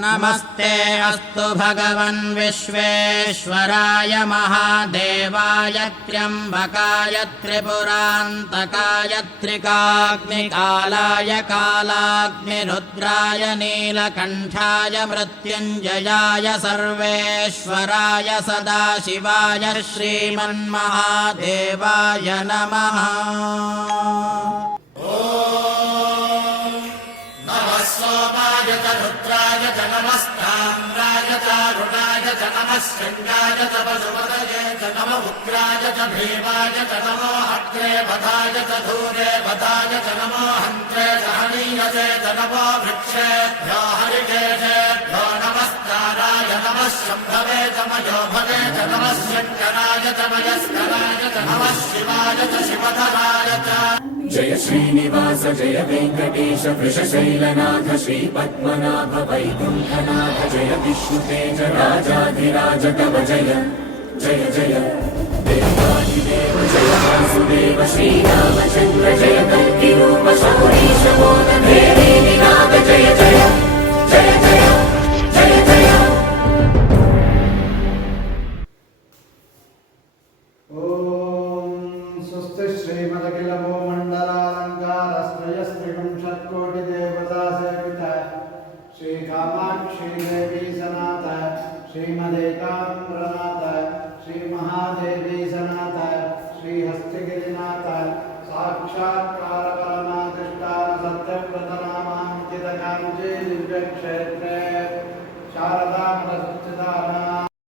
नमस्ते अस्तु भगवन् विश्वेश्वराय महादेवाय त्र्यम्बकाय त्रिपुरान्तकाय त्रिकाग्निकालाय कालाग्निरुद्राय नीलकण्ठाय मृत्युञ्जयाय सर्वेश्वराय सदाशिवाय श्रीमन्महादेवाय नमः। रुद्राय च नमस्ताम्राय चारुणाय च नमः शृङ्गाय च पशुपतये च नम उग्राय च भीमाय च नमो अग्रे वधाय च धूरे वधाय च नमो हन्त्रे च हनीयसे च नमो वृक्षेभ्यो हरिकेशेभ्यो नमस्काराय नमः शम्भवे च मयोभवे च नमः शङ्कराय च मयस्कराय च नमः शिवाय च शिवधराय च। जय श्रीनिवास जय वेङ्कटेश वृषशैलनाथ श्रीपद्मनाभ वैकुण्ठनाथ जय विष्णुतेज राजाधिराज तव जय जय जय देवाधिदेव जय वासुदेव श्रीरामचन्द्र जय कल्किरूप शौरीश मोदभेदी निनाद जय जय जय जय जय जय। स्वस्ति श्रीमदखिलभो मंडलालंकारस्त्रयस्त्रिविंशत्कोटिदेवता सेविता श्रीकामाक्षी देवी सनाथ श्रीमदेकाम्रनाथ श्रीमहादेवी सनाथ श्रीहस्तिगिरिनाथ साक्षात्